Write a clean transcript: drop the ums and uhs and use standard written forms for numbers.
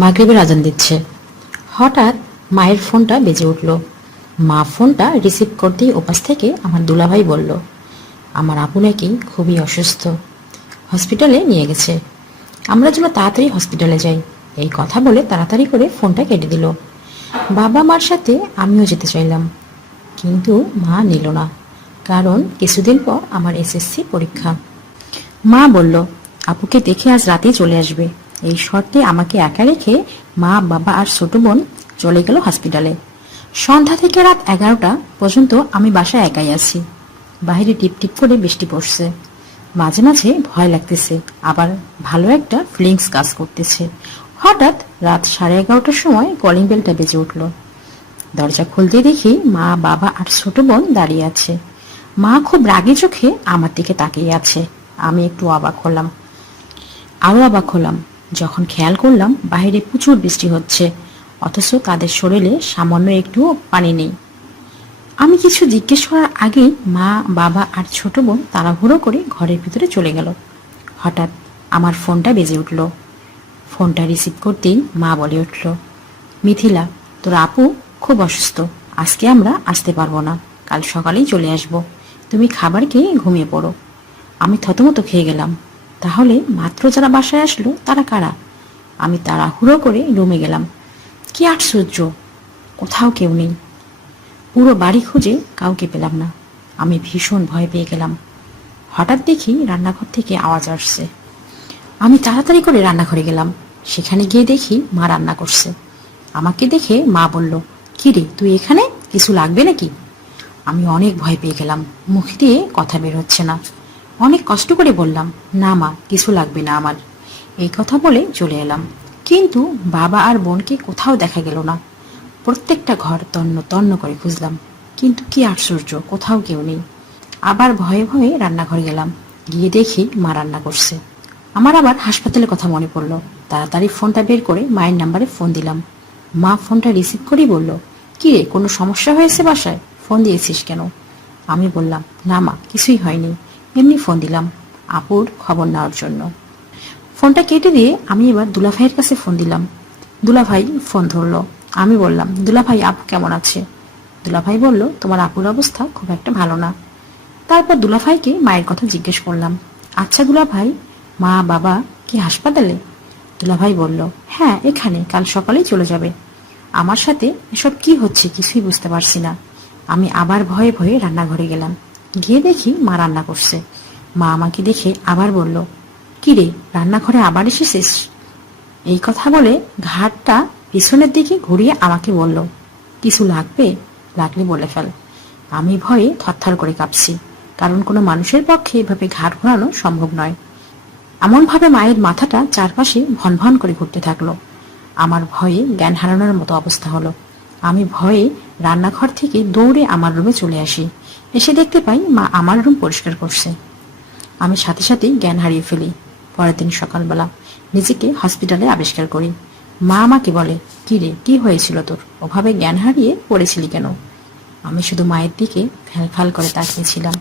মাগরিবের আজান দিচ্ছে। হঠাৎ মায়ের ফোনটা বেজে উঠল। মা ফোনটা রিসিভ করতেই ওপাশ থেকে আমার দুলাভাই বলল, আমার আপু নাকি খুবই অসুস্থ, হসপিটালে নিয়ে গেছে, আমরা যেন তাড়াতাড়ি হসপিটালে যাই। এই কথা বলে তাড়াতাড়ি করে ফোনটা কেটে দিল। বাবা মার সাথে আমিও যেতে চাইলাম, কিন্তু মা নিল না, কারণ কিছুদিন পর আমার এসএসসি পরীক্ষা। মা বলল, আপুকে দেখে আজ রাতেই চলে আসবে। এই শর্তে আমাকে একা রেখে মা, বাবা আর ছোট বোন চলে গেল হসপিটালে। সন্ধ্যা থেকে রাত 11টা পর্যন্ত আমি বাসায় একাই আছি। বাইরে টিপ টিপ করে বৃষ্টি পড়ছে। মাঝে মাঝে ভয় লাগতেছে, আবার ভালো একটা ফিলিংস কাজ করতেছে। হঠাৎ রাত 11:30টার সময় কলিং বেলটা বেজে উঠল। দরজা খুলতে দেখি মা, বাবা আর ছোট বোন দাঁড়িয়ে আছে। মা খুব রাগী চোখে আমার দিকে তাকিয়ে আছে। আমি একটু অবাক হলাম, আরো অবাক হলাম যখন খেয়াল করলাম বাইরে প্রচুর বৃষ্টি হচ্ছে, অথচ তাদের শরীরে সামান্য একটু পানি নেই। আমি কিছু জিজ্ঞেস করার আগেই মা, বাবা আর ছোট বোন তাড়াহুড়ো করে ঘরের ভিতরে চলে গেল। হঠাৎ আমার ফোনটা বেজে উঠল। ফোনটা রিসিভ করতেই মা বলে উঠল, মিথিলা, তোর আপু খুব অসুস্থ, আজকে আমরা আসতে পারবো না, কাল সকালেই চলে আসব, তুমি খাবার খেয়ে ঘুমিয়ে পড়ো। আমি থতমত খেয়ে গেলাম, তাহলে মাত্র যারা বাসায় আসলো তারা কারা? আমি তাড়াহুড়ো করে রুমে গেলাম। কি আশ্চর্য, কোথাও কেউ নেই। পুরো বাড়ি খুঁজে কাউকে পেলাম না। আমি ভীষণ ভয় পেয়ে গেলাম। হঠাৎ দেখি রান্নাঘর থেকে আওয়াজ আসছে। আমি তাড়াতাড়ি করে রান্নাঘরে গেলাম। সেখানে গিয়ে দেখি মা রান্না করছে। আমাকে দেখে মা বলল, কি রে, তুই এখানে, কিছু লাগবে নাকি? আমি অনেক ভয় পেয়ে গেলাম, মুখ দিয়ে কথা বের হচ্ছে না। অনেক কষ্ট করে বললাম, না মা, কিছু লাগবে না আমার। এই কথা বলে চলে এলাম, কিন্তু বাবা আর বোনকে কোথাও দেখা গেল না। প্রত্যেকটা ঘর তন্ন তন্ন করে খুঁজলাম, কিন্তু কি আশ্চর্য, কোথাও কেউ নেই। আবার ভয়ে ভয়ে রান্নাঘরে গেলাম, গিয়ে দেখি মা রান্না করছে। আমার আবার হাসপাতালের কথা মনে পড়লো। তাড়াতাড়ি ফোনটা বের করে মায়ের নাম্বারে ফোন দিলাম। মা ফোনটা রিসিভ করেই বলল, কি রে, কোনো সমস্যা হয়েছে বাসায়, ফোন দিয়েছিস কেন? আমি বললাম, না মা, কিছুই হয়নি, এমনি ফোন দিলাম আপুর খবর নেওয়ার জন্য। ফোনটা কেটে দিয়ে আমি এবার দুলাভাইয়ের কাছে ফোন দিলাম। দুলাভাই ফোন ধরলো। আমি বললাম, দুলাভাই, আপু কেমন আছে? দুলাভাই বলল, তোমার আপুর অবস্থা খুব একটা ভালো না। তারপর দুলাভাইকে মায়ের কথা জিজ্ঞেস করলাম। আচ্ছা দুলাভাই, মা বাবা কি হাসপাতালে? দুলাভাই বলল, হ্যাঁ, এখানে, কাল সকালেই চলে যাবে। আমার সাথে এসব কি হচ্ছে কিছুই বুঝতে পারছি না। আমি আবার ভয়ে ভয়ে রান্নাঘরে গেলাম, গিয়ে দেখি মা রান্না করছে। মা আমাকে দেখে আবার বলল, কি রে, রান্নাঘরে আবার এসেছিস? এই কথা বলে ঘাটটা পিছনের দিকে ঘুরিয়ে আমাকে বলল, কিছু লাগবে? লাগলে বলে ফেল। আমি ভয়ে থরথর করে কাঁপছি, কারণ কোনো মানুষের পক্ষে এভাবে ঘাট ঘোরানো সম্ভব নয়। এমনভাবে মায়ের মাথাটা চারপাশে ভন ভন করে ঘুরতে থাকলো। আমার ভয়ে জ্ঞান হারানোর মতো অবস্থা হলো। আমি ভয়ে রান্নাঘর থেকে দৌড়ে আমার রুমে চলে আসি। এসে দেখতে পাই মা আমার রুম পরিষ্কার করছে। আমি সাথে সাথেই জ্ঞান হারিয়ে ফেলি। পরের দিন সকালবেলা নিজেকে হসপিটালে আবিষ্কার করি। মা আমাকে বলে, কি রে, কি হয়েছিল তোর, ওভাবে জ্ঞান হারিয়ে পড়েছিলি কেন? আমি শুধু মায়ের দিকে ফ্যাল ফ্যাল করে তাকিয়েছিলাম।